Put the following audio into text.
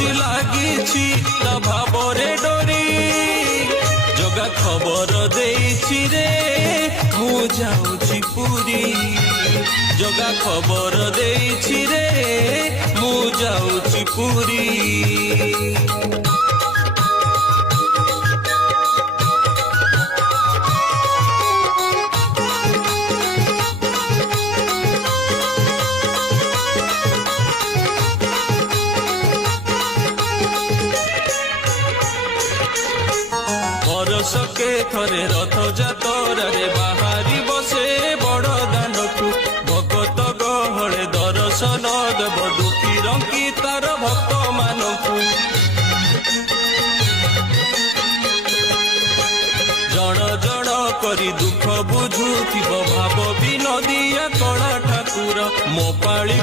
ଆଜି ଲାଗିଛି ତା ଭାବରେ ଡୋରି ଜଗା ଖବର ଦେଇଛି ରେ ମୁଁ ଯାଉଛି ପୁରୀ ଜଗା ଖବର ଦେଇଛି ରେ ମୁଁ ଯାଉଛି ପୁରୀ ବର୍ଷକେ ଥରେ ରଥଯାତ୍ରାରେ ବାହାରି ବସେ ବଡ଼ ଦାଣ୍ଡକୁ ଭଗତ ଗହଳେ ଦର୍ଶନ ଦେବ ଦୁଃଖୀ ରଙ୍କି ତାର ଭକ୍ତମାନଙ୍କୁ ଜଣ ଜଣ କରି ଦୁଃଖ ବୁଝୁଥିବ ଭାବ ବିନୋଦିଆ କଳା ଠାକୁର ମୋ ପାଳି